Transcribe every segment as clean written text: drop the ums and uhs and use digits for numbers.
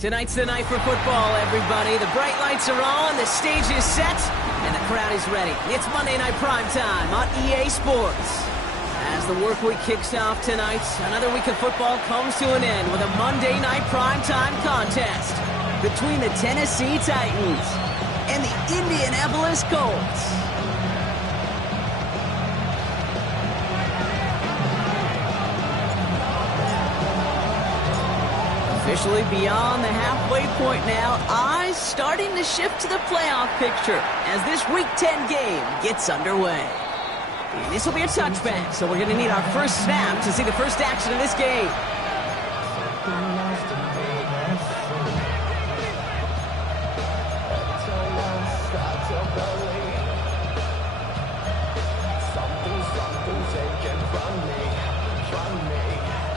Tonight's the night for football, everybody. The bright lights are on, the stage is set, and the crowd is ready. It's Monday Night Primetime on EA Sports. As the work week kicks off tonight, another week of football comes to an end with a Monday Night Primetime contest between the Tennessee Titans and the Indianapolis Colts. Officially beyond the halfway point now, eyes starting to shift to the playoff picture as this Week 10 game gets underway. And this will be a touchback, so we're going to need our first snap to see the first action of this game.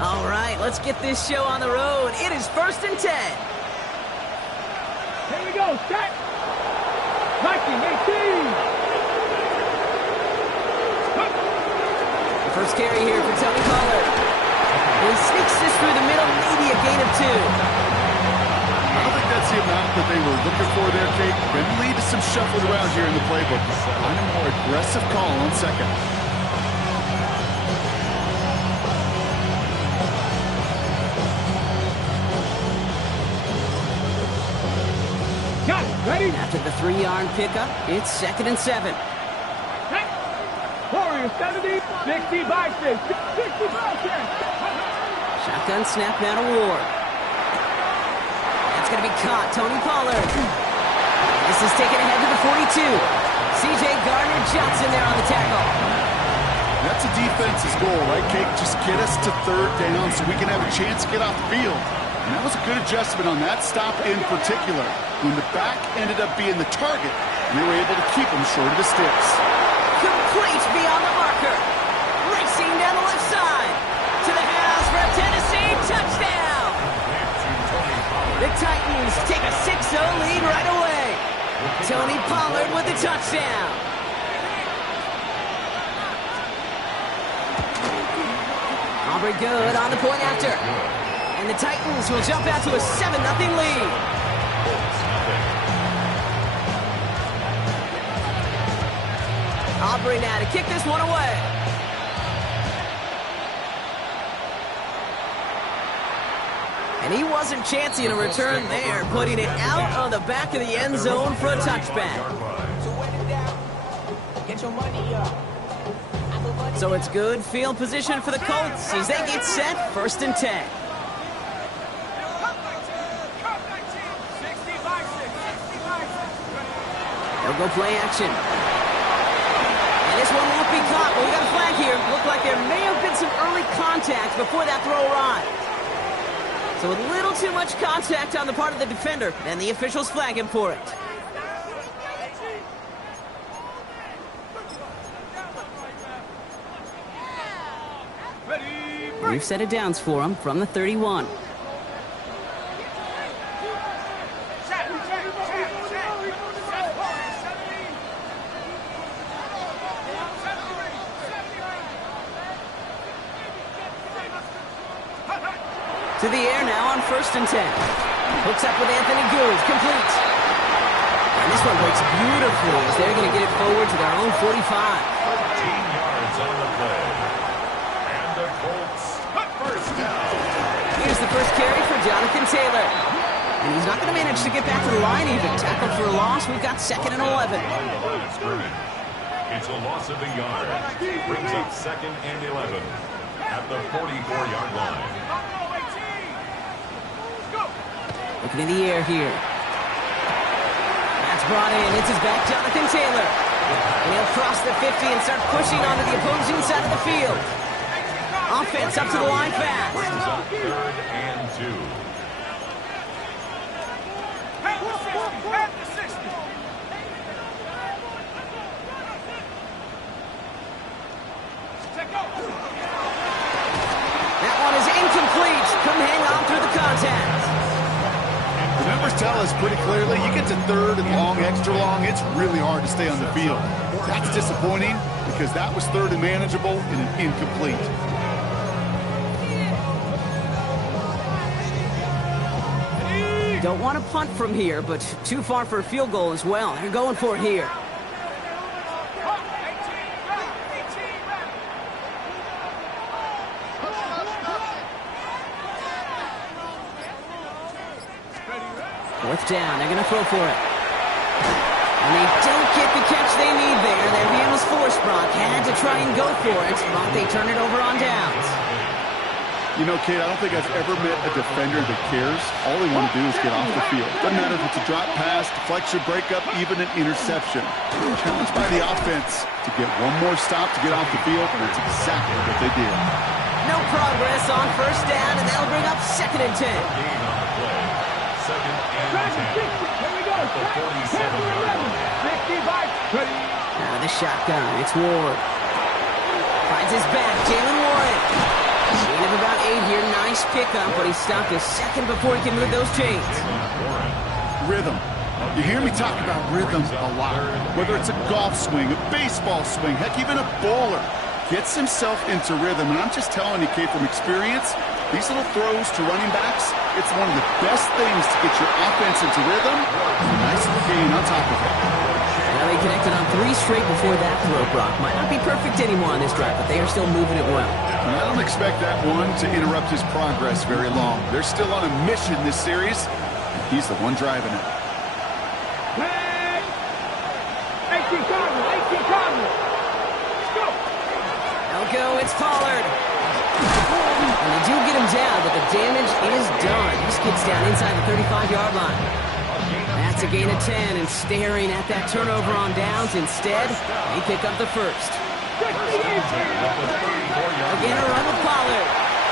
All right, let's get this show on the road. It is 1st and 10. Here we go, set. Viking 18. First carry here for Tony Pollard. And he sneaks this through the middle, maybe a gain of 2. I don't think that's the amount that they were looking for there, Kate. Going to lead to some shuffling around here in the playbook. Find a more aggressive call on second. Got it, ready? After the 3-yard pickup, it's 2nd and 7. Warriors 70, 60 by 6, 60 by 6. Shotgun snap now to Ward. That's going to be caught. Tony Pollard. This is taken ahead to the 42. C.J. Gardner-Johnson there on the tackle. That's a defense's goal, right, Kate? Just get us to 3rd down so we can have a chance to get off the field. And that was a good adjustment on that stop in particular, when the back ended up being the target, and they were able to keep him short of the sticks. Complete beyond the marker. Racing down the left side. To the house for a Tennessee touchdown. The Titans take a 6-0 lead right away. Tony Pollard with the touchdown. Aubrey good on the point after. And the Titans will jump out to a 7-0 lead. Aubrey now to kick this one away. And he wasn't chancing a return there, putting it out on the back of the end zone for a touchback. So it's good field position for the Colts as they get set, 1st and 10. They'll go play action. And this one won't be caught, but we got a flag here. Looked like there may have been some early contact before that throw arrived. So a little too much contact on the part of the defender, and the officials flag him for it. Brief set of downs for him from the 31. To the air now on 1st and 10. Hooks up with Anthony Good, complete. And this one breaks beautifully as they're going to get it forward to their own 45. 13 yards on the play. And the Colts, first down. Here's the first carry for Jonathan Taylor. And he's not going to manage to get back to the line even. Tackled for a loss. We've got 2nd and 11. On the line of scrimmage. It's a loss of a yard. Brings up 2nd and 11 at the 44-yard line. Looking in the air here. That's brought in. It's his back, Jonathan Taylor. And he'll cross the 50 and start pushing onto the opposing side of the field. Offense up to the line fast. Brings up 3rd and 2. That one is incomplete. Come hang on through the contact. The numbers tell us pretty clearly, you get to 3rd and long, extra long, it's really hard to stay on the field. That's disappointing because that was 3rd and manageable and an incomplete. Don't want to punt from here, but too far for a field goal as well. They're going for it here. Fourth down. They're going to throw for it. And they don't get the catch they need there. Their hand was forced, Brock. Had to try and go for it, but they turn it over on downs. You know, Kate, I don't think I've ever met a defender that cares. All they want to do is get off the field. Doesn't matter if it's a drop pass, deflection, breakup, even an interception. Challenged by the offense to get one more stop to get off the field, and that's exactly what they did. No progress on first down, and that'll bring up 2nd and 10. Gain on the play. 2nd and 10. Here we go. At the 47-yard line. 65. Out of the shotgun, it's Ward. Finds his back, Jalen Warren. Gain of about 8 here, nice pickup, but he stopped a second before he can move those chains. Rhythm. You hear me talk about rhythm a lot. Whether it's a golf swing, a baseball swing, heck, even a bowler gets himself into rhythm. And I'm just telling you, Kate, from experience, these little throws to running backs, it's one of the best things to get your offense into rhythm. A nice little gain on top of it. Now they connected on 3 straight before that throw, Brock. Might not be perfect anymore on this drive, but they are still moving it well. And I don't expect that one to interrupt his progress very long. They're still on a mission this series. He's the one driving it. 18 Cardinal. Let's go. They'll go, it's Pollard. And they do get him down, but the damage is done. He skids down inside the 35-yard line. That's a gain of 10, and staring at that turnover on downs. Instead, they pick up the first. Again, a run with Pollard.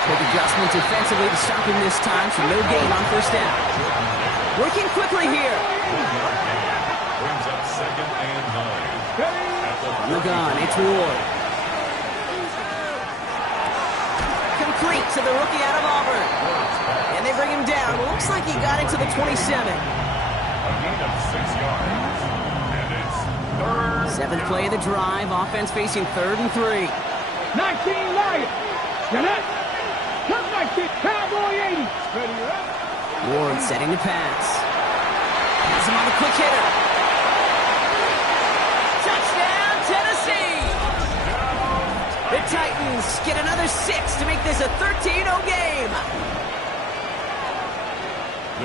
Quick adjustment defensively to stop him this time, so no gain on first down. Working quickly here. Brings up 2nd and 9. Look on, it's Ward. Complete to the rookie out of Auburn. And they bring him down. Looks like he got into the 27. A gain of 6 yards. And it's 3rd. 7th play of the drive. Offense facing 3rd and 3. 19 Lions. Get it. Come 19. Cowboy 80. Ready up. Ward setting the pass. Has him on the quick hitter. Touchdown, Tennessee! The Titans get another 6 to make this a 13-0 game.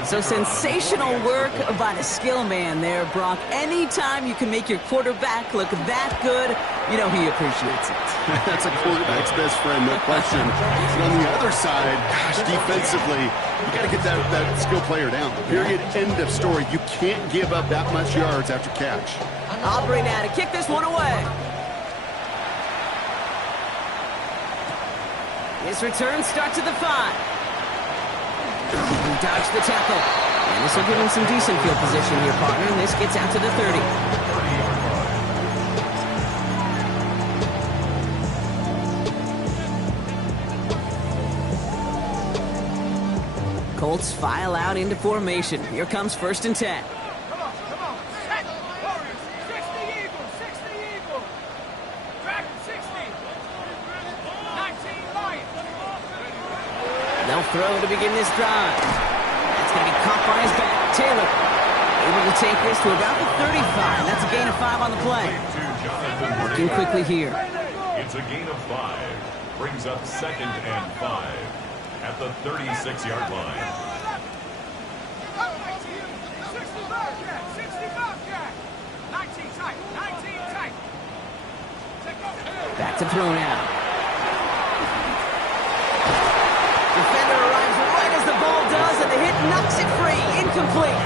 So sensational work by the skill man there, Brock. Anytime you can make your quarterback look that good, you know he appreciates it. That's a quarterback's best friend, no question. And on the other side, gosh, defensively, you got to get that skill player down. Period, end of story. You can't give up that much yards after catch. Aubrey now to kick this one away. His return starts at the 5. He dodged the tackle. And this will give him some decent field position here, partner. And this gets out to the 30. Colts file out into formation. Here comes 1st and 10. Come on. Set. Warriors. 60 Eagles. Dragon 60. 19 Lions. They'll throw to begin this drive. That's going to be caught by his back. Taylor able to take this to about the 35. That's a gain of 5 on the play. Working quickly here. It's a gain of 5. Brings up 2nd and 5 at the 36-yard line. 19 tight. Back to throw now. Defender arrives right as the ball does, and the hit knocks it free. Incomplete.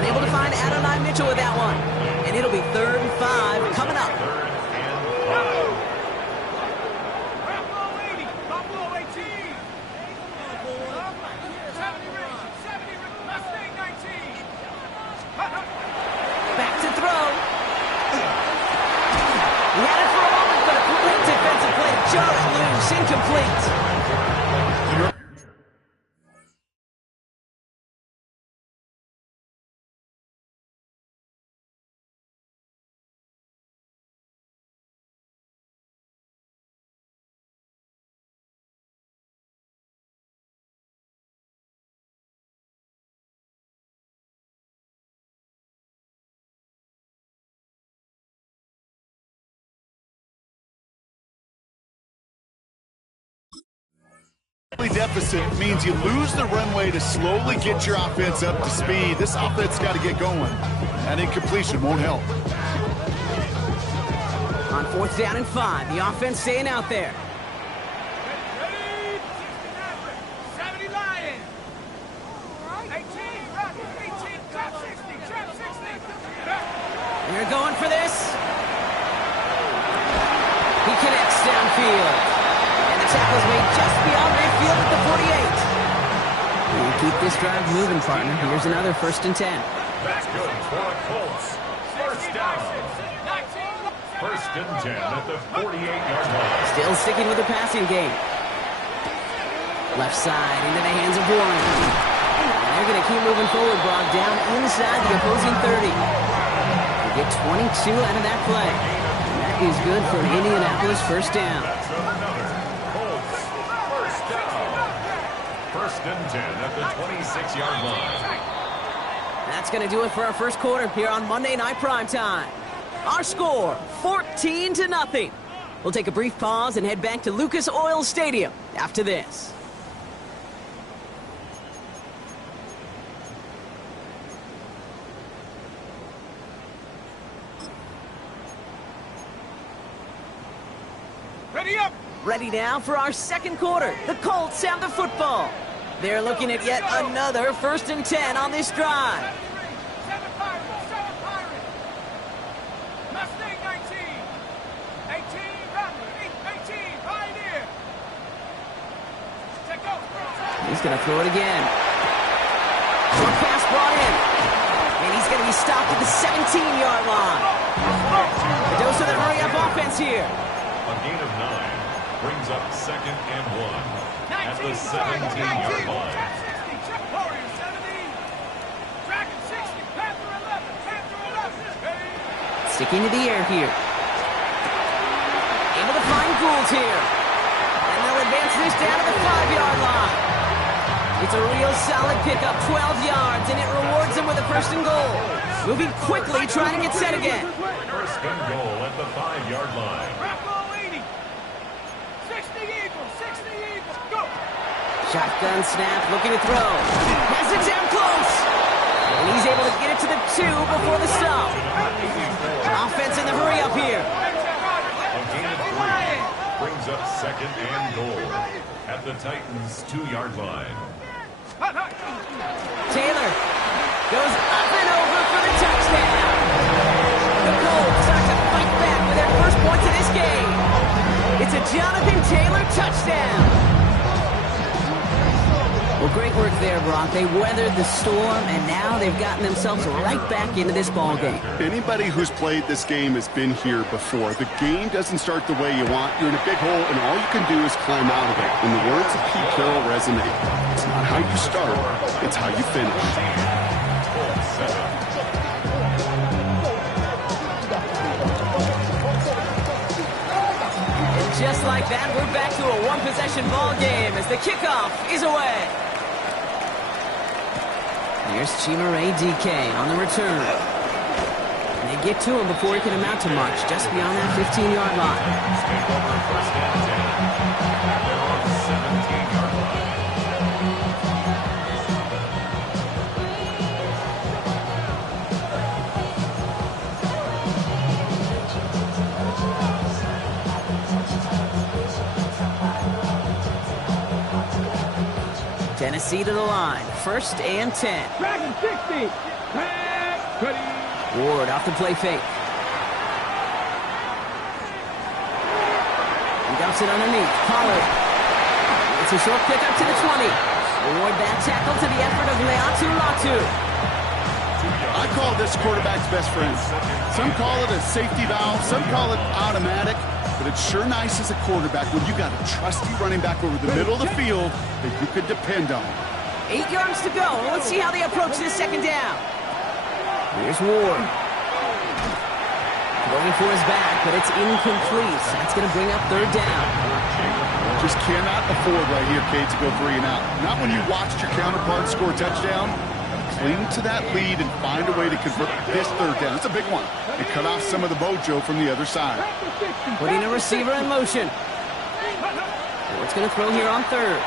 Unable to find Adonai Mitchell with that one. And it'll be 3rd and 5 coming up. Buffalo 80. Buffalo 18. 70 Mustang 19. Back to throw. He had it for a moment, but a great defensive play to jar it loose. Incomplete. Deficit means you lose the runway to slowly get your offense up to speed. This offense got to get going. That incompletion won't help. On 4th down and 5, the offense staying out there. They're going for this. He connects downfield. And the tackle's made just beyond midfield at the 48. We'll keep this drive moving, partner. Here's another 1st and 10. That's good for the Colts. 1st down. 1st and 10 at the 48-yard line. Still sticking with the passing game. Left side into the hands of Warren. And they're going to keep moving forward, Brock, down inside the opposing 30. They get 22 out of that play. And that is good for an Indianapolis 1st down. That's another Colts 1st down. 1st and 10 at the 26-yard line. That's going to do it for our 1st quarter here on Monday Night Primetime. Our score, 14-0. We'll take a brief pause and head back to Lucas Oil Stadium after this. Ready up! Ready now for our 2nd quarter. The Colts have the football. They're looking at yet another 1st and 10 on this drive. 7 Pirates! 7 Pirates! Mustang 19! 18 Rattler! 18 Pioneer! Take off! He's going to throw it again. Short pass brought in. And he's going to be stopped at the 17-yard line. A dose of the hurry-up offense here. A gain of 9 brings up 2nd and 1 at the 17-yard line. Warrior 70! Dragon 60! Panther 11! Panther 11! Sticking to the air here. Into the fine Goulds here. And they'll advance this down to the 5-yard line. It's a real solid pickup, 12 yards, and it rewards them with a 1st and goal. Moving quickly, trying to get set again. 1st and goal at the 5-yard line. Raffle 80! 60 Eagles! 60 Eagles! Go! Shotgun snap, looking to throw. Has it down close. And he's able to get it to the 2 before the stop. Offense in the hurry up here. A gain of 3 brings up 2nd and goal at the Titans' 2-yard line. Taylor goes up and over for the touchdown. The Colts start to fight back with their 1st points of this game. It's a Jonathan Taylor touchdown. Well, great work there, Brock. They weathered the storm, and now they've gotten themselves right back into this ball game. Anybody who's played this game has been here before. The game doesn't start the way you want. You're in a big hole, and all you can do is climb out of it. And the words of Pete Carroll resonate. It's not how you start, it's how you finish. And just like that, we're back to a one-possession ball game as the kickoff is away. Here's Chimaray DK on the return. And they get to him before he can amount to much, just beyond that 15-yard line. They're on the 17-yard line. Tennessee to the line. 1st and 10. Dragon 60! Pass! Ready! Ward off the play fake. He dumps it underneath. Pollard. It's a short pick up to the 20. Ward that tackle to the effort of Leatu Latu. I call this quarterback's best friend. Some call it a safety valve, some call it automatic, but it's sure nice as a quarterback when you got a trusty running back over the middle of the field that you could depend on. 8 yards to go. Let's see how they approach this 2nd down. Here's Ward. Going for his back, but it's incomplete. That's going to bring up 3rd down. Just cannot afford right here, Kate, to go 3 and out. Not when you watched your counterpart score a touchdown. Cling to that lead and find a way to convert this 3rd down. It's a big one. And cut off some of the mojo from the other side. Putting a receiver in motion. Ward's going to throw here on 3rd.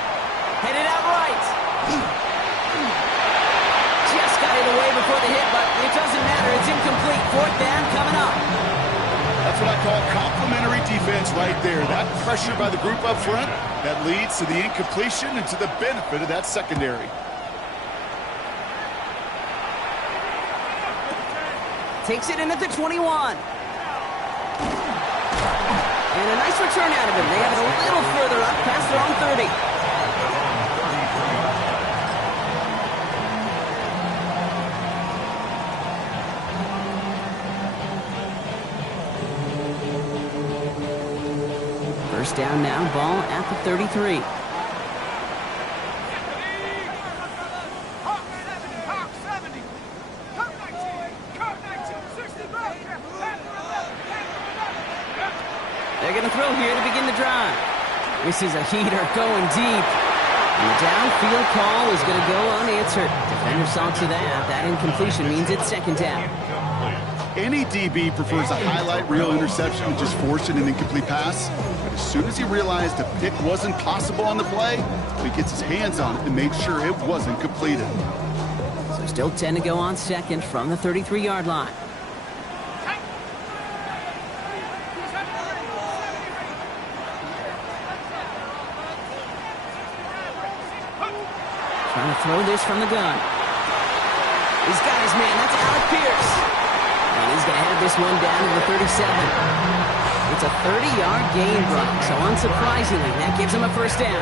Headed out right. Just got it away before the hit, but it doesn't matter. It's incomplete. Fourth down coming up. That's what I call complimentary defense right there. That pressure by the group up front, that leads to the incompletion and to the benefit of that secondary. Takes it in at the 21. And a nice return out of him. They have it a little further up past their own 30. First down now, ball at the 33. They're going to throw here to begin the drive. This is a heater going deep. And the downfield call is going to go unanswered. Defender saw to that. That incompletion means it's second down. Any DB prefers a highlight reel interception to just forcing an incomplete pass. But as soon as he realized a pick wasn't possible on the play, he gets his hands on it and made sure it wasn't completed. So still 10 to go on second from the 33-yard line. Trying to throw this from the gun. He's got his man. That's Alec Pierce. And he's going to head this one down to the 37. It's a 30-yard gain, Brock. So unsurprisingly, that gives him a first down.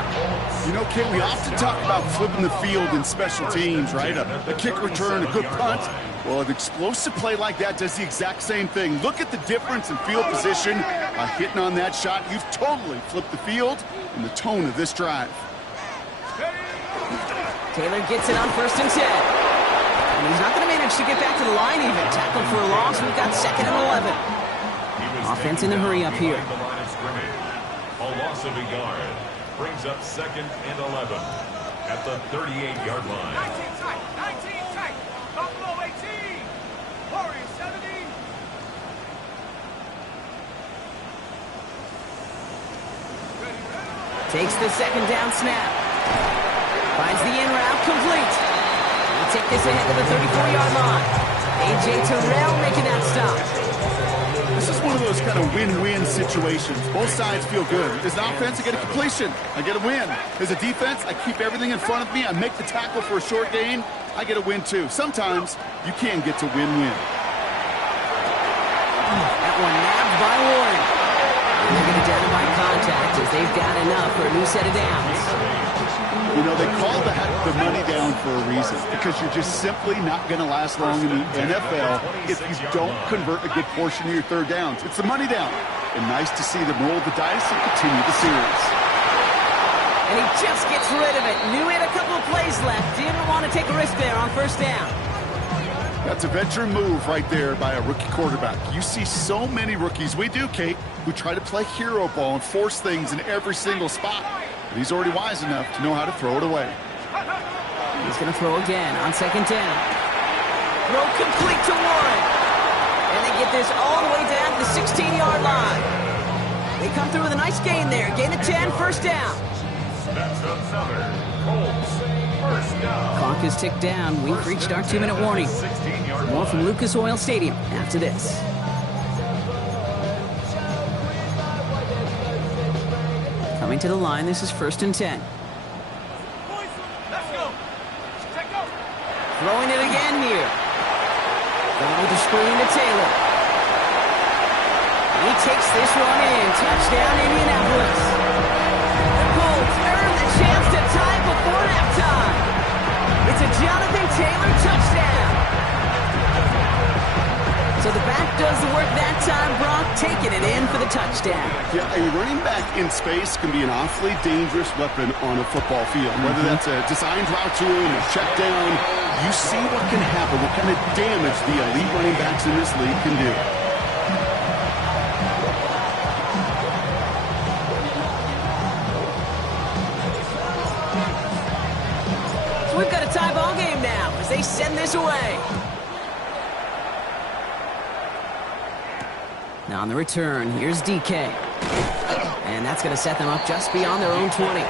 You know, Kit, we often talk about flipping the field in special teams, right? A kick return, a good punt. Well, an explosive play like that does the exact same thing. Look at the difference in field position. By hitting on that shot, you've totally flipped the field and the tone of this drive. Taylor gets it on first and 10. And he's not going to manage to get back to the line even. Tackled for a loss. We've got second and 11. Offense in a hurry up here. A loss of a yard brings up second and 11 at the 38-yard line. 19 tight. Buffalo 18. Warriors 17. Takes the second down snap. Finds the in route complete. We'll take this ahead to the 34-yard line. A.J. Terrell making that stop. This is one of those kind of win-win situations. Both sides feel good. As an offense, I get a completion. I get a win. As a defense, I keep everything in front of me. I make the tackle for a short gain. I get a win, too. Sometimes, you can get to win-win. That one nabbed by Warren. And they're going to down by contact as they've got enough for a new set of downs. You know, they call that the money down for a reason, because you're just simply not going to last long in the NFL if you don't convert a good portion of your third downs. It's the money down. And nice to see them roll the dice and continue the series. And he just gets rid of it. Knew he had a couple of plays left. Didn't want to take a risk there on first down. That's a veteran move right there by a rookie quarterback. You see so many rookies, we do, Kate, who try to play hero ball and force things in every single spot. But he's already wise enough to know how to throw it away. He's going to throw again on second down. Throw complete to Warren. And they get this all the way down to the 16-yard line. They come through with a nice gain there. Gain of 10, first down. That's another Colts first down. Clock is ticked down. We've reached our 2-minute warning. More from Lucas Oil Stadium after this. Coming to the line, this is first and 10. Let's go. Throwing it again here. Going with the screen to Taylor. And he takes this one in. Touchdown, Indianapolis. The Colts earn the chance to tie before halftime. It's a Jonathan Taylor touchdown. So the back does the work that time, Brock, taking it in for the touchdown. Yeah, a running back in space can be an awfully dangerous weapon on a football field. Whether that's a designed route to him, a check down, you see what can happen, what kind of damage the elite running backs in this league can do. So we've got a tie ball game now as they send this away. Now on the return, here's DK. And that's going to set them up just beyond their own 20.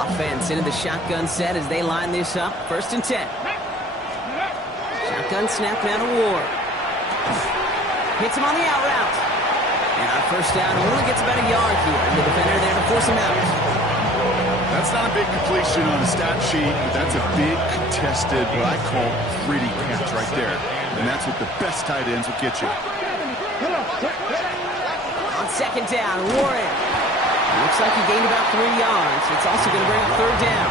Offense into the shotgun set as they line this up. 1st and 10. Shotgun snap now to Ward. Hits him on the out route. And on 1st down, only gets about a yard here. And the defender there to force him out. That's not a big completion on a stat sheet, but that's a big contested, what I call gritty catch right there. And that's what the best tight ends will get you. On 2nd down, Warren. Looks like he gained about 3 yards. It's also going to bring up 3rd down.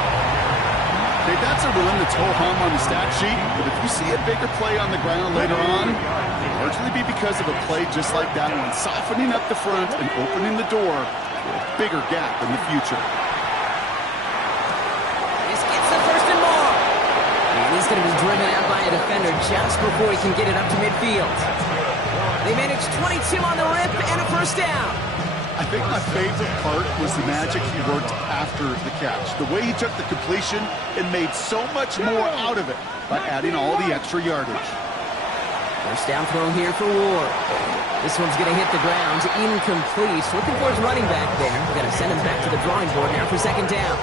Okay, that's a run that's ho-hum on the stat sheet, but if you see a bigger play on the ground later on, it'll largely be because of a play just like that one, softening up the front and opening the door for a bigger gap in the future. This gets the 1st and more. And he's going to be driven out by a defender just before he can get it up to midfield. They managed 22 on the rip and a 1st down. I think my favorite part was the magic he worked after the catch. The way he took the completion and made so much more out of it by adding all the extra yardage. 1st down throw here for Ward. This one's going to hit the ground. Incomplete. Looking for his running back there. We're going to send him back to the drawing board now for 2nd down.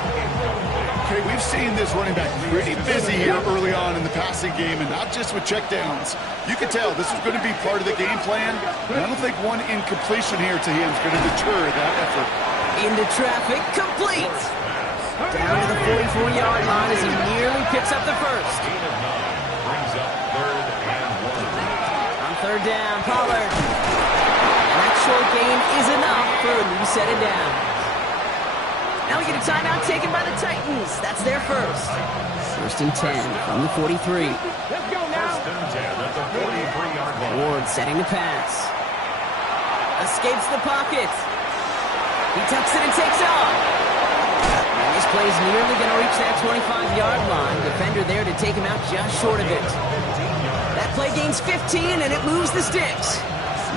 Okay, we've seen this running back pretty busy here early on in the passing game, and not just with checkdowns. You can tell this is going to be part of the game plan, and I don't think one incompletion here to him is going to deter that effort. Into traffic, complete! Down to the 44-yard line as he nearly picks up the 1st. Brings up 3rd and 1. On 3rd down, Pollard. And that short gain is enough for a new set of downs. Now we get a timeout taken by the Titans. That's their 1st. 1st and 10 from the 43. Let's go now. 1st and 10 at the 43-yard line. Ward setting the pass. Escapes the pocket. He tucks it and takes off. And this play is nearly going to reach that 25-yard line. Defender there to take him out just short of it. That play gains 15, and it moves the sticks.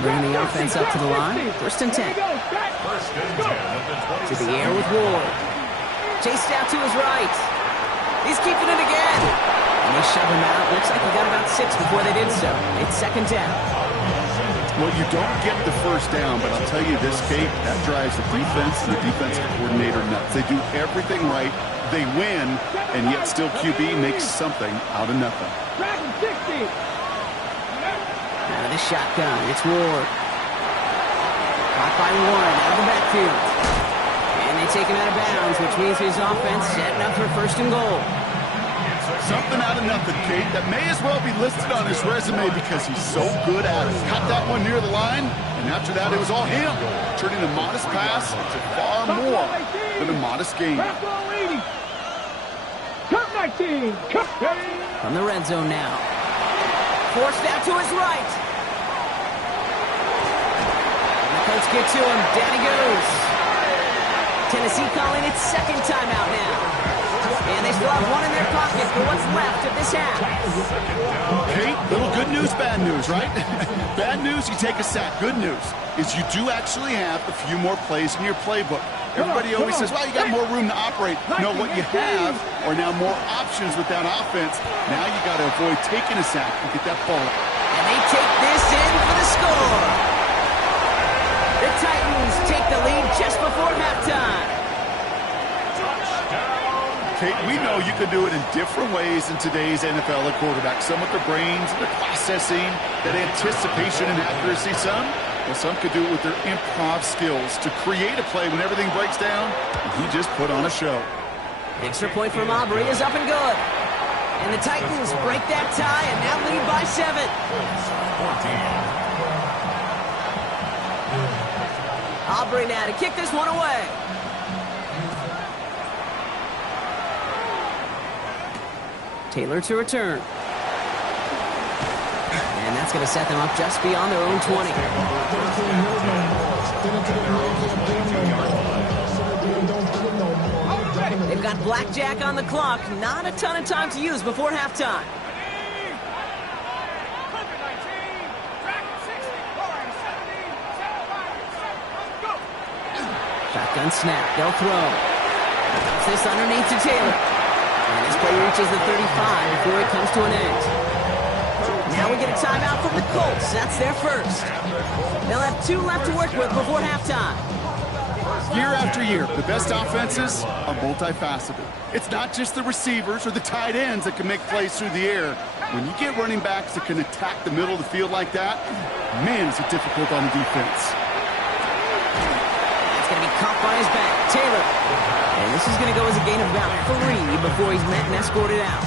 Bringing the offense up to the line. 1st and 10. 1st and 10 at the 27. To the air with Ward. Chased out to his right. He's keeping it again. And they shove him out. Looks like he got about 6 before they did so. It's 2nd down. Well, you don't get the 1st down, but I'll tell you this, Kate, that drives the defense and the defensive coordinator nuts. They do everything right. They win, and yet still QB makes something out of nothing. Out of the shotgun, it's Ward. Caught by Warren out of the backfield. And they take him out of bounds, which means his offense setting up for 1st and goal. Something out of nothing, Kate, that may as well be listed on his resume because he's so good at it. Caught that one near the line, and after that it was all him, turning a modest pass to far more than a modest gain. From the red zone now. Forced out to his right. And the Colts get to him. Down he goes. Tennessee calling its 2nd timeout now. And they still have one in their pocket for what's left of this half. Kate, little good news, bad news, right? Bad news, you take a sack. Good news is you do actually have a few more plays in your playbook. Everybody always says, well, you got more room to operate. No, what you have are now more options with that offense. Now you got to avoid taking a sack and get that ball. And they take this in for the score. The Titans take the lead just before halftime. Kate, we know you can do it in different ways in today's NFL at quarterback. Some with their brains, their processing, that anticipation and accuracy. Some could do it with their improv skills to create a play when everything breaks down. He just put on a show. Extra point from Aubrey is up and good. And the Titans break that tie and now lead by 7. 14. Aubrey now to kick this one away. Taylor to return. And that's going to set them up just beyond their own 20. They've got blackjack on the clock. Not a ton of time to use before halftime. Shotgun snap. They'll throw. Puts this underneath to Taylor. And this play reaches the 35 before it comes to an end. Now we get a timeout from the Colts. That's their 1st. They'll have 2 left to work with before halftime. Year after year, the best offenses are multifaceted. It's not just the receivers or the tight ends that can make plays through the air. When you get running backs that can attack the middle of the field like that, man, is it difficult on the defense. That's going to be caught by his back. Taylor. And this is going to go as a gain of about 3 before he's met and escorted out.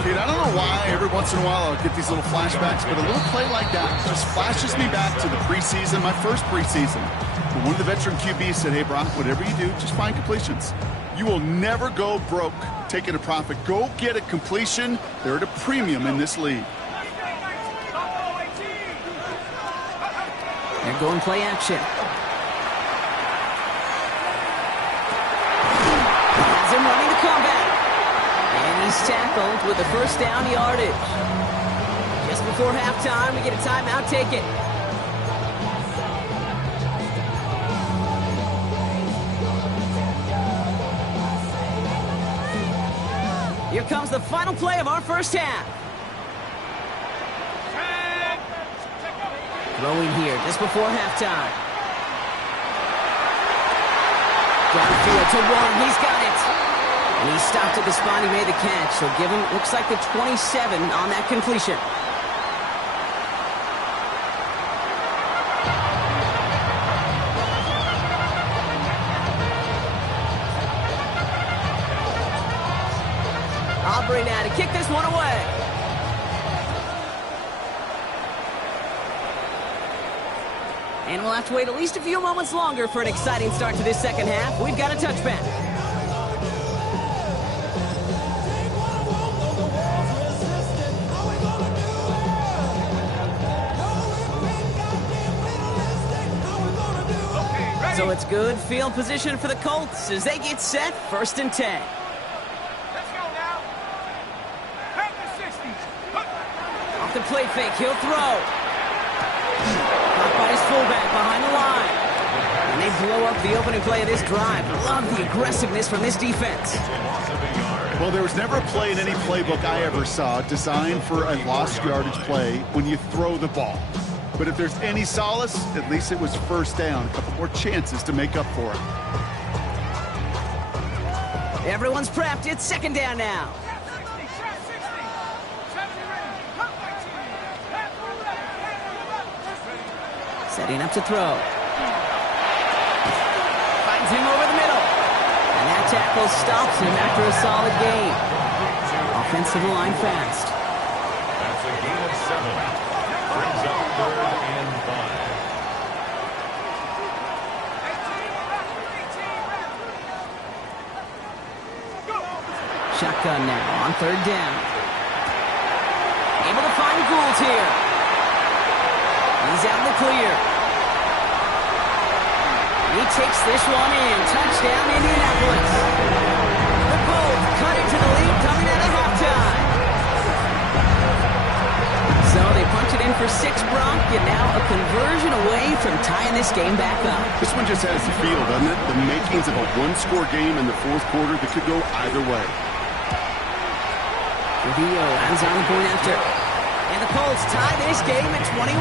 Kid, I don't know why every once in a while I'll get these little flashbacks, but a little play like that just flashes me back to the preseason, my first preseason. But one of the veteran QBs said, hey, Brock, whatever you do, just find completions. You will never go broke taking a profit. Go get a completion. They're at a premium in this league. They're going play action. Has him running the comeback. And he's tackled with a first down yardage. Just before halftime, we get a timeout. Take it. Here comes the final play of our first half. Throwing here just before halftime. Downfield to one. He's got it. And he stopped at the spot. He made the catch. So give him, looks like the 27 on that completion. Aubrey now to kick this one away. And we'll have to wait at least a few moments longer for an exciting start to this second half. We've got a touchback. So it's good field position for the Colts as they get set, 1st and 10. Off the play fake, he'll throw. Caught by his fullback behind the line. And they blow up the opening play of this drive. Love the aggressiveness from this defense. Well, there was never a play in any playbook I ever saw designed for a lost yardage play when you throw the ball. But if there's any solace, at least it was first down. A couple more chances to make up for it. Everyone's prepped. It's 2nd down now. Setting up to throw. Finds him over the middle. And that tackle stops him after a solid gain. Offensive line fast. That's a gain of 7. Brings up 3rd and 5. Shotgun now on 3rd down. Able to find Gould here. He's out in the clear. He takes this one in. Touchdown, Indianapolis. The Colts cut into the lead coming out of halftime. So they punch it in for 6, Brock, and now a conversion away from tying this game back up. This one just has the feel, doesn't it? The makings of a one-score game in the 4th quarter that could go either way. Dio ends on the point after. And the Colts tie this game at 21.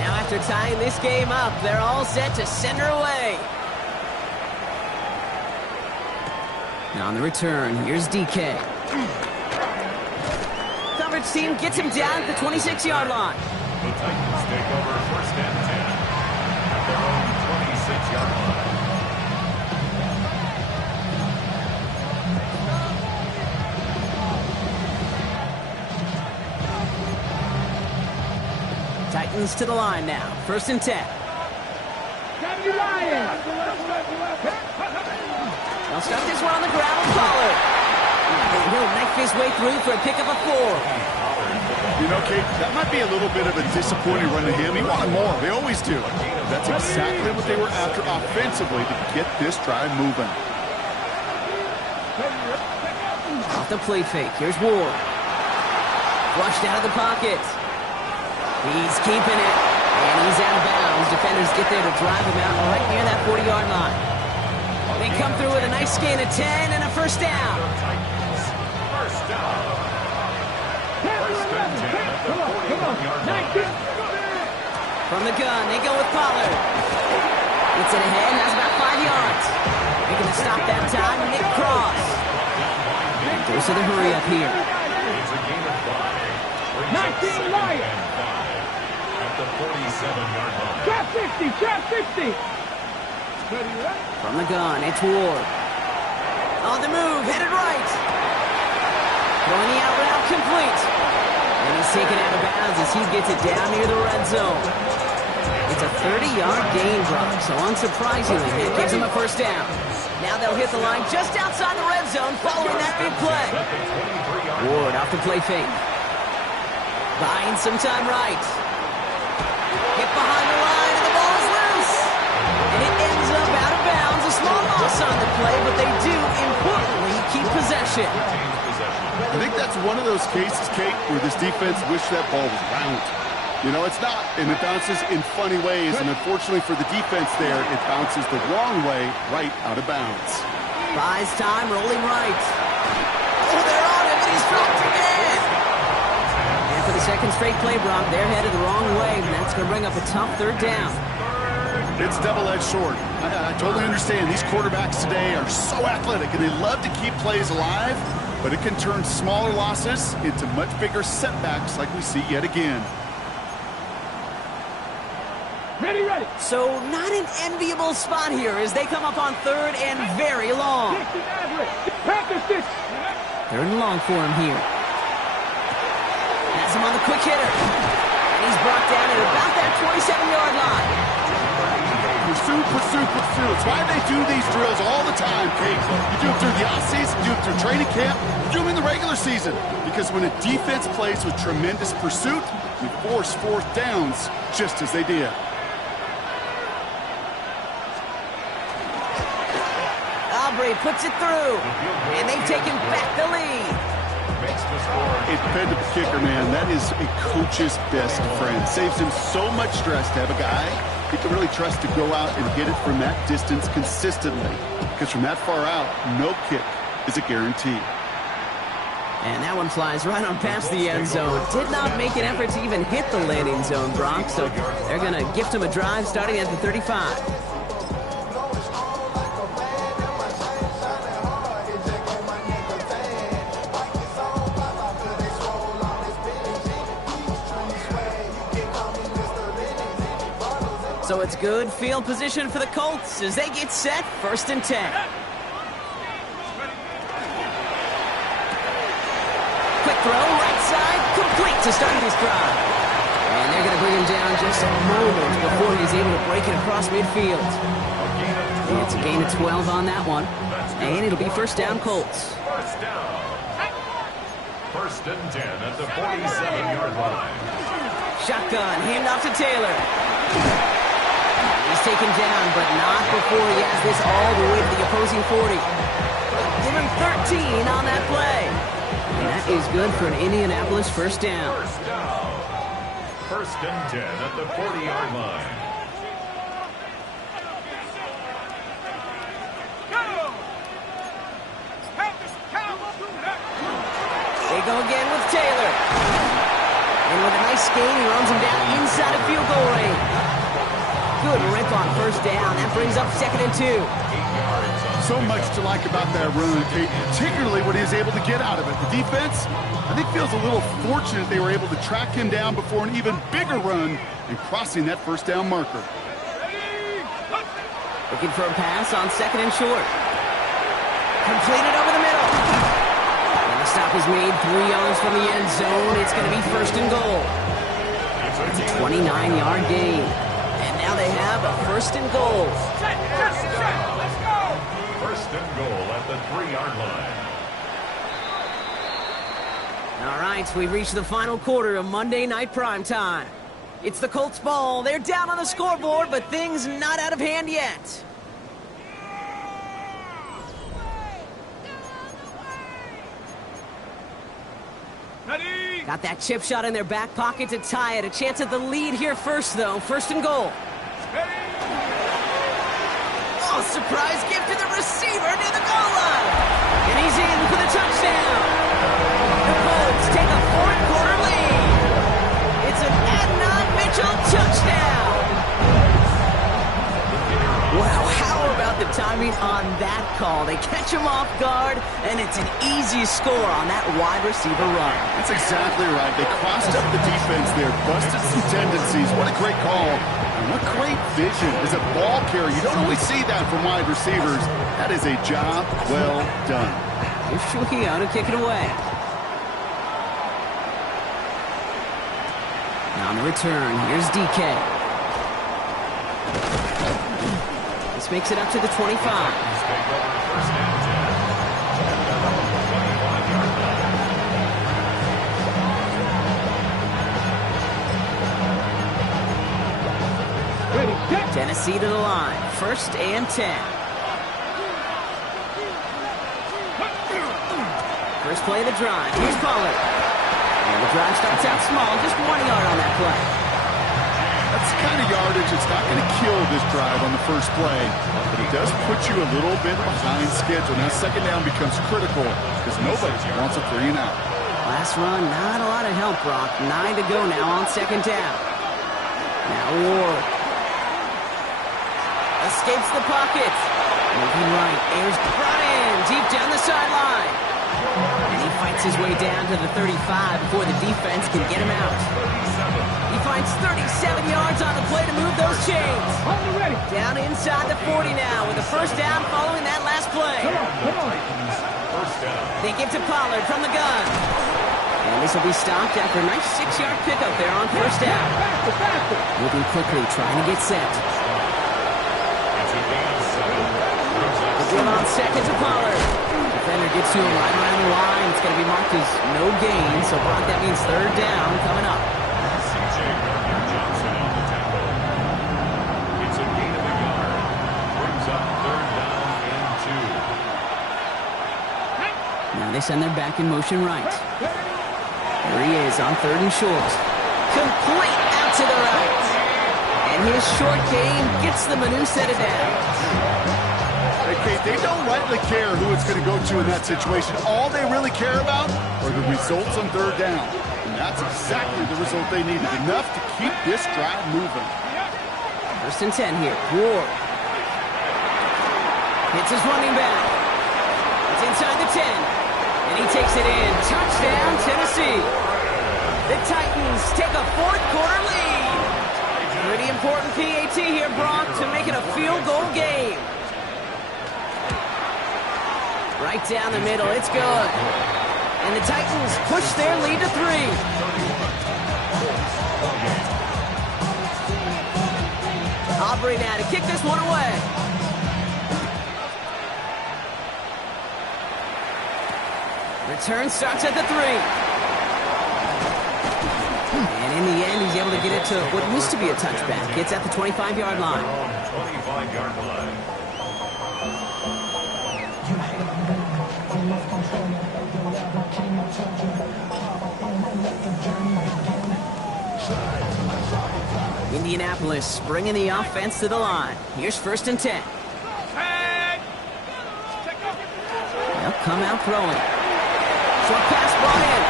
Now after tying this game up, they're all set to send her away. Now on the return, here's DK. Coverage team gets him down at the 26-yard line. The Titans take over 1st and 10 at their own 26-yard line. Titans to the line now. 1st and 10. They'll start this one on the ground with Pollard. And he'll knife his way through for a pickup of 4. You know, Kate, that might be a little bit of a disappointing run to him. He wanted more. They always do. That's exactly what they were after offensively to get this drive moving. Off the play fake. Here's Ward. Flushed out of the pocket. He's keeping it. And he's out of bounds. Defenders get there to drive him out right near that 40-yard line. They come through with a nice gain of 10 and a 1st down. First down. Come on. 19. From the gun, they go with Pollard. Gets it ahead, and that's about 5 yards. Making the stop that time, Nick Cross. Goes to the hurry up here. It's a gain of 5. 19 Lions. At the 47-yard line. Trap 60. From the gun, it's Ward. On the move, headed right. Throwing the out route complete. And he's taken out of bounds as he gets it down near the red zone. It's a 30-yard gain drop, so unsurprisingly, it gives him a first down. Now they'll hit the line just outside the red zone following that big play. Ward off the play fake. Buying some time right. Hit behind the line, and the ball is loose. And it ends up out of bounds. A small loss on the play, but they do, importantly, keep possession. I think that's one of those cases, Kate, where this defense wished that ball was round. You know, it's not, and it bounces in funny ways, and unfortunately for the defense there, it bounces the wrong way right out of bounds. Buys time, rolling right. Oh, they're on him, and he's dropped again. And for the second straight play, Brock, they're headed the wrong way, and that's going to bring up a tough third down. It's double-edged sword. I totally understand. These quarterbacks today are so athletic, and they love to keep plays alive, but it can turn smaller losses into much bigger setbacks like we see yet again. Ready. So not an enviable spot here as they come up on third and very long. Third and long for him here. Has him on the quick hitter. And he's brought down at about that 27-yard line. Pursue. It's why they do these drills all the time, Kate. You do it through the offseason, you do it through training camp, you do them in the regular season. Because when a defense plays with tremendous pursuit, you force fourth downs just as they did. Aubrey puts it through, and they've taken back the lead. A dependable kicker, man. That is a coach's best friend. Saves him so much stress to have a guy he can really trust to go out and hit it from that distance consistently. Because from that far out, no kick is a guarantee. And that one flies right on past the end zone. Did not make an effort to even hit the landing zone, Brock. So they're going to gift him a drive starting at the 35. So it's good field position for the Colts as they get set, 1st and 10. Quick throw, right side, complete to start this drive. And they're going to bring him down just a moment before he's able to break it across midfield. It's a gain of 12 on that one. And it'll be first down, Colts. First down. 1st and 10 at the 47-yard line. Shotgun, handoff to Taylor. He's taken down, but not before he has this all the way to the opposing 40. Give him 13 on that play. And that is good for an Indianapolis first down. First down. 1st and 10 at the 40-yard line. They go again with Taylor. And with a nice gain, he runs him down inside of field goal range. Good rip on first down. That brings up 2nd and 2. So much to like about that run, Kate, particularly what he was able to get out of it. The defense, I think, feels a little fortunate they were able to track him down before an even bigger run and crossing that first down marker. Looking for a pass on 2nd and short. Completed over the middle. And the stop is made 3 yards from the end zone. It's going to be 1st and goal. It's a 29-yard gain. And now they have a 1st and goal. Let's go. 1st and goal at the 3-yard line. All right, so we've reached the final quarter of Monday Night Primetime. It's the Colts ball. They're down on the scoreboard, but things not out of hand yet. Ready. Got that chip shot in their back pocket to tie it. A chance at the lead here first, though. 1st and goal. Oh, surprise gift to the receiver near the goal line. And he's in for the touchdown. The Colts take a 4th quarter lead. call. They catch him off guard, and it's an easy score on that wide receiver run. That's exactly right. They crossed up the defense there, busted some tendencies. What a great call. And what great vision as a ball carrier. You don't always see that from wide receivers. That is a job well done. Here's Shukio to kick it away. Now on the return, here's DK. This makes it up to the 25. Tennessee to the line. 1st and 10. First play of the drive. Here's Pollard. And the drive starts out small. Just 1 yard on that play. That's the kind of yardage that's not going to kill this drive on the first play, but it does put you a little bit behind schedule. Now, 2nd down becomes critical because nobody wants a 3 and out. Last run, not a lot of help, Brock. 9 to go now on 2nd down. Now Ward. Escapes the pocket. Moving right. Ayers brought in deep down the sideline. And he fights his way down to the 35 before the defense can get him out. He finds 37 yards on the play to move those chains. Down inside the 40 now with a 1st down following that last play. They give to Pollard from the gun. And this will be stopped after a nice 6-yard pickup there on 1st down. Moving quickly, trying to get set. On 2nd to Pollard. Defender gets to him right around the line. It's going to be marked as no gain. So, Brock, that means 3rd down coming up. Johnson on the tackle. It's a gain of a yard. Brings up 3rd down and 2. Now they send their back in motion right. There he is on 3rd and short. Complete out to the right. And his short game gets them a new set of downs. Okay, they don't rightly care who it's going to go to in that situation. All they really care about are the results on 3rd down. And that's exactly the result they needed. Enough to keep this drive moving. 1st and 10 here. Ward. Hits his running back. It's inside the 10. And he takes it in. Touchdown, Tennessee. The Titans take a 4th quarter lead. Pretty important PAT here, Brock, to make it a field goal game. Right down the middle, it's good. And the Titans push their lead to 3. Aubrey now to kick this one away. Return starts at the 3. And in the end, he's able to get it to what used to be a touchback. It's at the 25-yard line. 25-yard line. Indianapolis bringing the offense to the line. Here's 1st and 10. They'll come out throwing. Short pass brought in.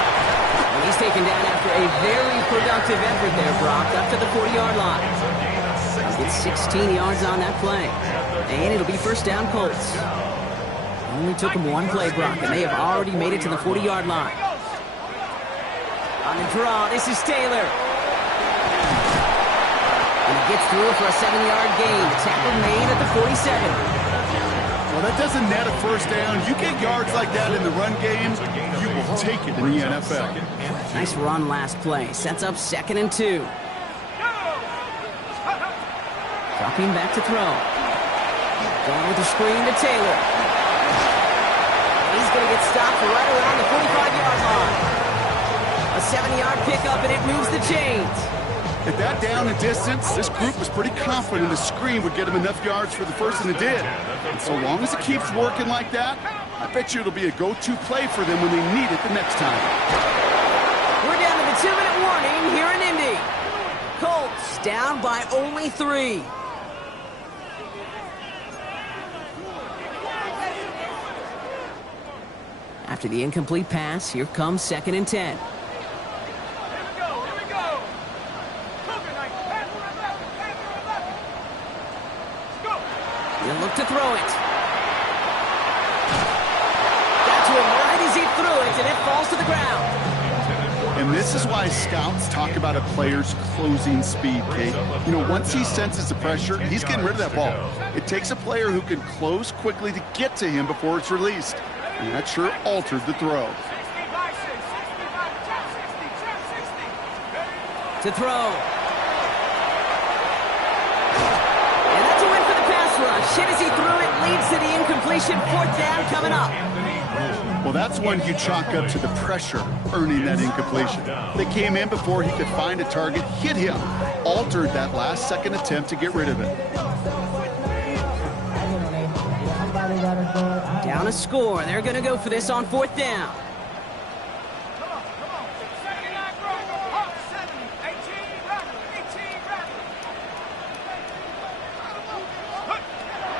And he's taken down after a very productive effort there, Brock, up to the 40-yard line. It's 16 yards on that play. And it'll be 1st down Colts. Only took them 1 play, Brock, and they have already made it to the 40-yard line. On the draw, this is Taylor. And he gets through for a 7-yard gain. The tackle made at the 47. Well, that doesn't net a 1st down. You get yards like that in the run game, you will take it in the NFL. Nice run last play. Sets up 2nd and 2. Dropping back to throw. Going with the screen to Taylor. He's going to get stopped right around the 45-yard line. A 7-yard pickup, and it moves the chains. At that down and distance, this group was pretty confident the screen would get them enough yards for the 1st, and it did. And so long as it keeps working like that, I bet you it'll be a go-to play for them when they need it the next time. We're down to the 2-minute warning here in Indy. Colts down by only 3. After the incomplete pass, here comes 2nd and 10. He'll look to throw it. strides, and it falls to the ground. And this is why scouts talk about a player's closing speed, Kate. You know, once he senses the pressure, he's getting rid of that ball. It takes a player who can close quickly to get to him before it's released. And that sure altered the throw. To throw. And that's a win for the pass rush. Hit as he threw it, leads to the incompletion. 4th down coming up. Well, that's one you chalk up to the pressure earning that incompletion. They came in before he could find a target, hit him, altered that last-second attempt to get rid of it. Down a score. They're going to go for this on 4th down.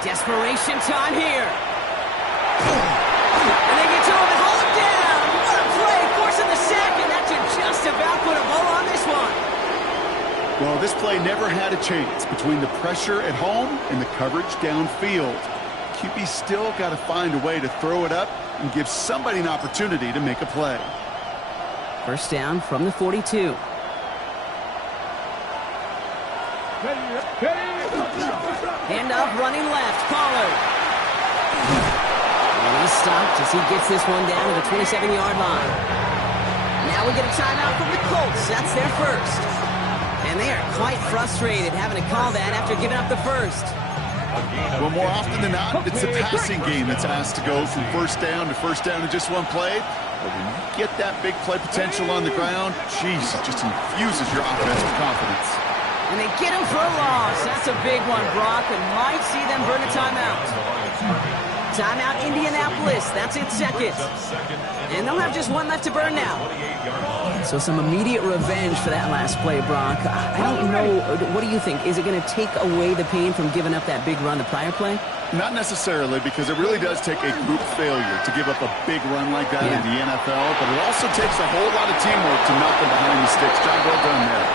Desperation time here. And they get to him and hold him down. What a play, forcing the sack, and that should just about put a bow on this one. Well, this play never had a chance between the pressure at home and the coverage downfield. QB still got to find a way to throw it up and give somebody an opportunity to make a play. 1st down from the 42. Hand off, running left, Pollard. And he's stopped as he gets this one down to the 27-yard line. Now we get a timeout from the Colts. That's their first. And they are quite frustrated having to call that after giving up the first. Well, more often than not, it's the passing game that's asked to go from 1st down to 1st down in just one play. But when you get that big play potential on the ground, geez, it just infuses your offensive confidence. And they get him for a loss. That's a big one, Brock, and might see them burn a timeout. Timeout, Indianapolis. That's its 2nd. And they'll have just one left to burn now. So some immediate revenge for that last play, Brock. I don't know. What do you think? Is it going to take away the pain from giving up that big run the prior play? Not necessarily, because it really does take a group failure to give up a big run like that in the NFL, but it also takes a whole lot of teamwork to knock them behind the sticks. Job well done there.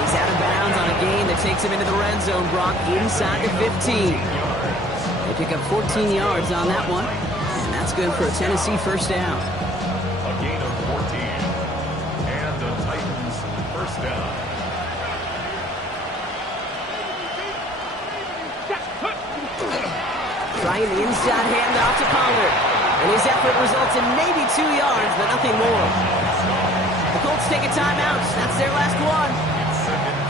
He's out of bounds on a gain that takes him into the red zone, Brock, inside the 15. They pick up 14 yards on that one, and that's good for a Tennessee 1st down. A gain of 14, and the Titans 1st down. Trying the inside handoff to Pollard. And his effort results in maybe 2 yards, but nothing more. The Colts take a timeout. That's their last one.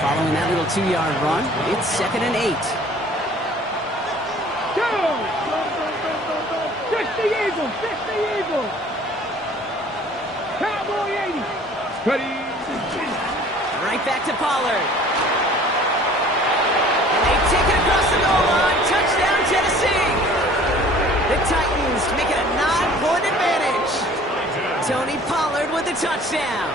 Following that little 2-yard run, it's 2nd and 8. Go! Fish the Eagles! Fish the Eagles! Cowboy 80! Ready? Right back to Pollard. And they take it across the goal line. Touchdown, Tennessee! The Titans make it a 9-point advantage. Tony Pollard with the touchdown.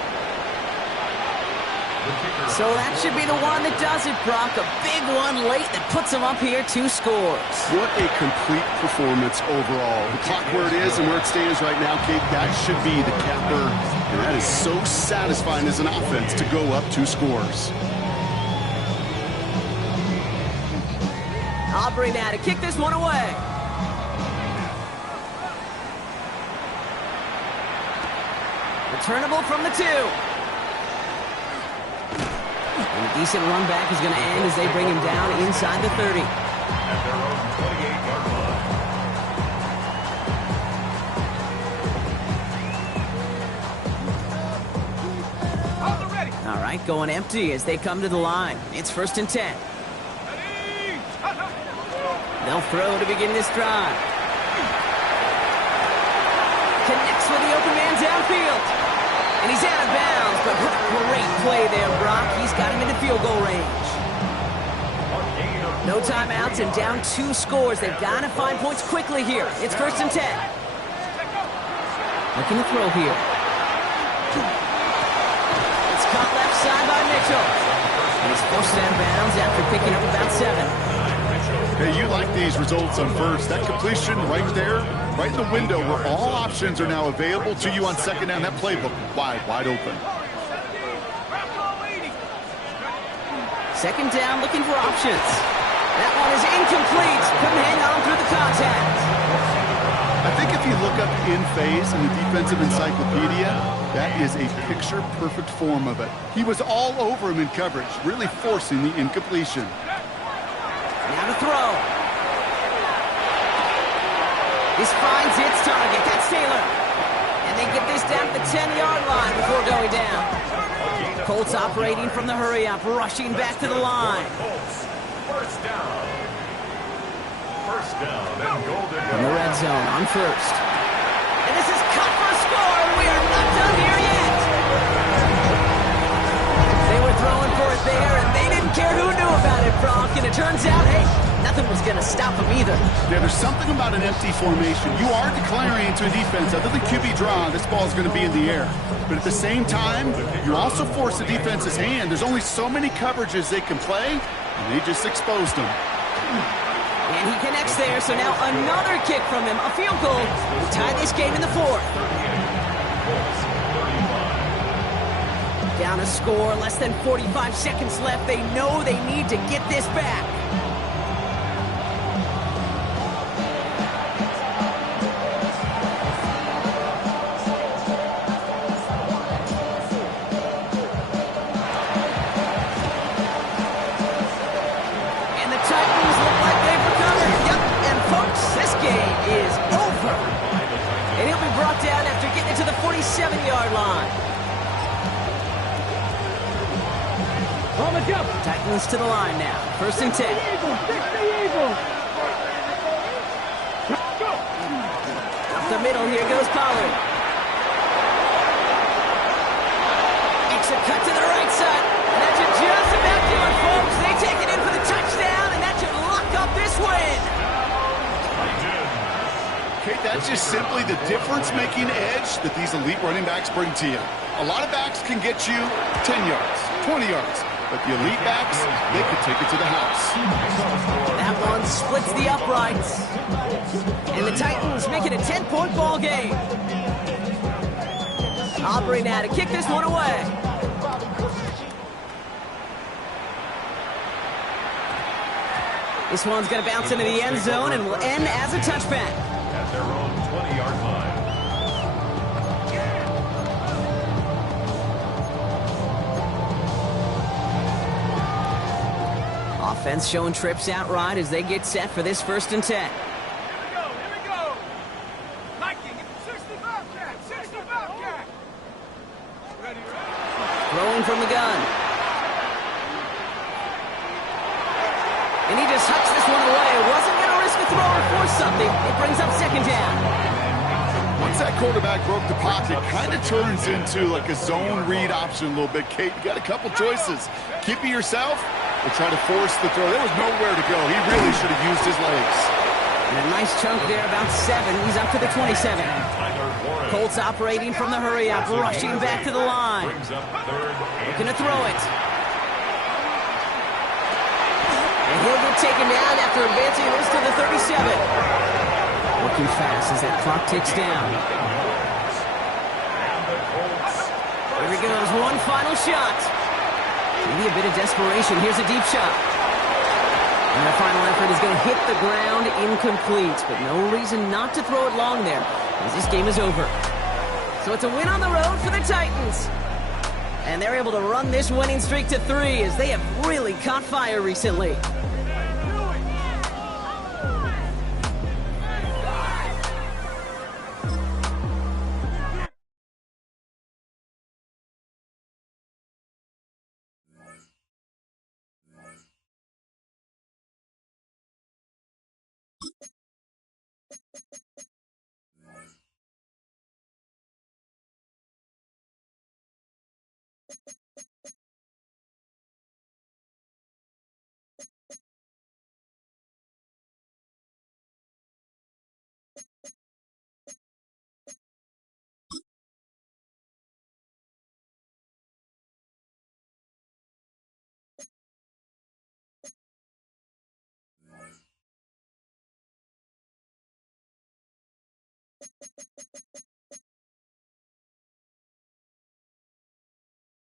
So that should be the one that does it, Brock. A big one late that puts them up here 2 scores. What a complete performance overall. The clock where it is and where it stands right now, Kate, that should be the capper. And that is so satisfying as an offense to go up 2 scores. Aubrey now to kick this one away. Returnable from the 2. And a decent run back is going to end as they bring him down inside the 30. At their own 28-yard line. All right, going empty as they come to the line. It's 1st and 10. They'll throw to begin this drive. Connects with the open man downfield. And he's out of bounds, but great play there, Brock. He's got him into field goal range. No timeouts and down 2 scores. They've got to find points quickly here. It's 1st and 10. Looking to throw here. It's caught left side by Mitchell. And he's forced out of bounds after picking up about 7. Hey, you like these results on 1st. That completion right there, right in the window where all options are now available to you on 2nd down. That playbook wide open. 2nd down, looking for options. That one is incomplete. Couldn't hang on through the contact. I think if you look up in phase in the defensive encyclopedia, that is a picture-perfect form of it. He was all over him in coverage, really forcing the incompletion. Now to throw. This finds its target. That's Taylor. And they get this down to the 10-yard line before going down. Colts operating from the hurry-up, rushing back to the line. First down. First down and golden. In the red zone on first. And this is cut for a score. We are not done here yet. They were throwing for it there, and they didn't care who knew about it, Brock. And it turns out, hey, nothing was going to stop them either. Yeah, there's something about an empty formation. You are declaring to a defense, other than QB draw, this ball is going to be in the air. But at the same time, you also force the defense's hand. There's only so many coverages they can play, and they just exposed them. And he connects there, so now another kick from him. A field goal will tie this game in the fourth. Down a score, less than 45 seconds left. They know they need to get this back. Down after getting it to the 47-yard line. On the jump. Titans to the line now. First and 10. Up the middle, here goes Pollard. Makes a cut to the right side. And that should just about do it, folks. They take it in for the touchdown, and that should lock up this win. Kate, that's just simply the difference-making edge that these elite running backs bring to you. A lot of backs can get you 10 yards, 20 yards, but the elite backs, they can take it to the house. That one splits the uprights. And the Titans make it a 10-point ball game. Aubrey now to kick this one away. This one's going to bounce into the end zone and will end as a touchback. At their own 20-yard line. Offense showing trips out right as they get set for this first and 10. Here we go. Mikey, 65 cat, 65 cat. Ready. Throwing from the gun. And he just hucks this one away. Wasn't going to risk a throw or force something. It brings up second down. Once that quarterback broke the pocket, kind of turns into like a zone read option a little bit. Kate, you got a couple choices. Keep it yourself or try to force the throw. There was nowhere to go. He really should have used his legs. And a nice chunk there, about 7. He's up to the 27. Colts operating from the hurry-up, rushing back to the line. Looking to throw it. And he'll get taken down after advancing this to the 37. Looking fast as that clock ticks down. Here he goes, one final shot. Maybe a bit of desperation. Here's a deep shot. And the final effort is going to hit the ground incomplete, but no reason not to throw it long there, as this game is over. So it's a win on the road for the Titans. And they're able to run this winning streak to 3 as they have really caught fire recently.